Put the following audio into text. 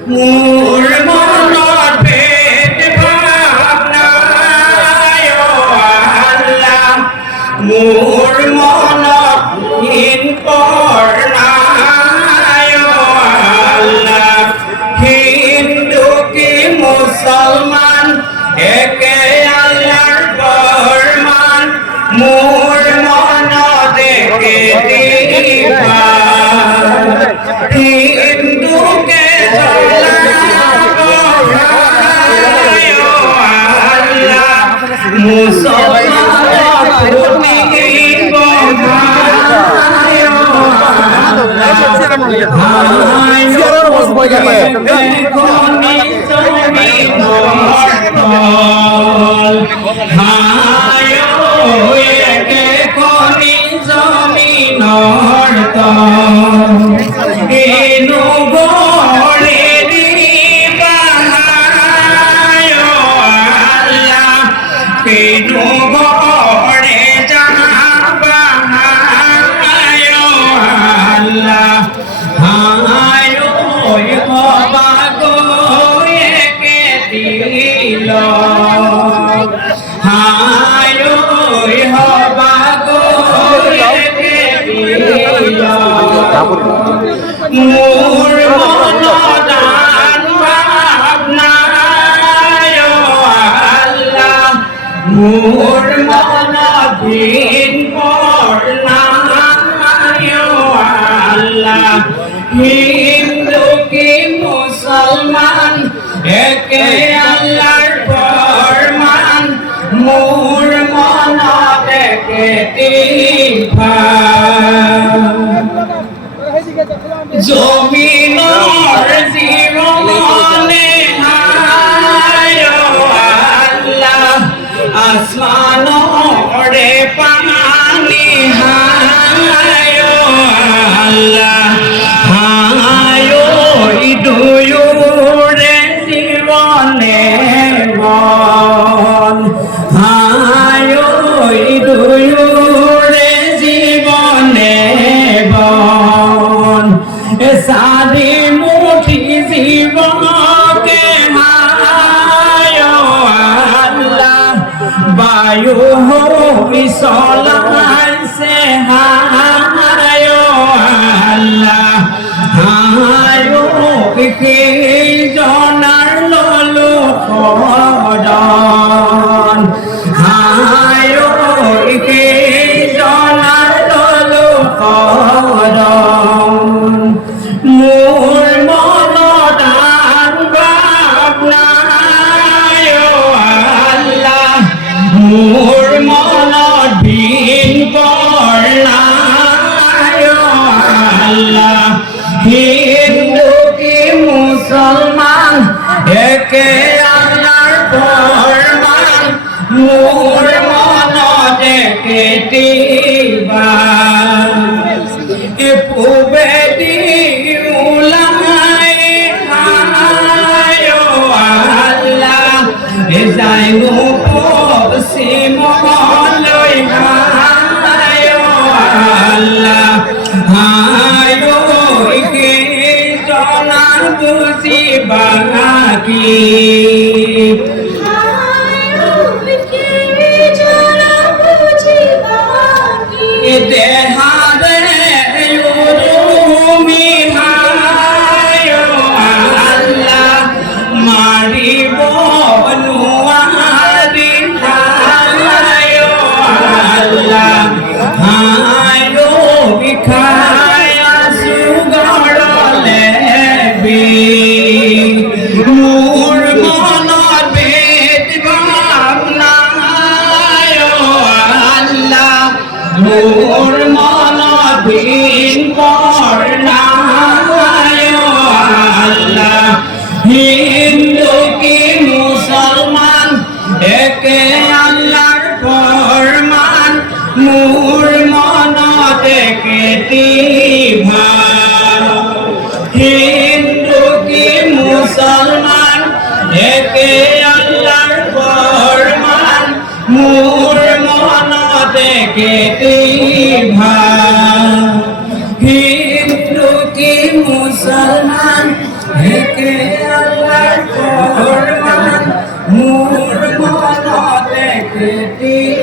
মোর মনত ভেদ ভাবনায় আল্লাহ মোর মনত হীন করনায় আল্লাহ হিন্দু কি মুসলমান একে আল্লাহর ফরমান মোর মনত একে দিবা হিন্দুকে মোর মনদান ভাবনায় আল্লাহ মোর মনদিন করনায় আল্লাহ হিন্দু কি মুসলমান একে আল্লাহর ফরমান মোর মনত একে দিবা জমিনের জীবনে হায় আল্লাহ আসমানরে পানি হায় আল্লাহ হায় দুয়ুরে জীবনে বল হায় দুয়ুরে জীবনে বল সারি মুঠি জীবনকে হায় আল্লাহ বায়ু হই চলাইছে হায় আল্লাহ হায় কি জনার ললো পদন হায় কি জনার ললো পদন মোর মনদান ভাবনায় আল্লাহ মোর মনত ভিন করনায় আল্লাহ হিন্দু কি মুসলমান একে আল্লাহর ফরমান মোর মনত একে দিবা পূবে যাইনো পশ্চিমলৈ হায় আল্লাহ হায় কি জনা বুঝিবা কি দেহারে উরুমি হায় আল্লাহ মারিব নুয়ারি হায় আল্লাহ হায় বিখায়া সুগড়লে বি মোর মনত ভেদ ভাবনায় আল্লাহ মোর মনত ভিন করনায় আল্লাহ হিন্দু কি মুসলমান একে আল্লাহর ফরমান মোর মনত একে দিবা হিন্দু কি মুসলমান একে আল্লাহর ফরমান মোর মনত একে দিবা হিন্দু কি মুসলমান একে স্মৃতি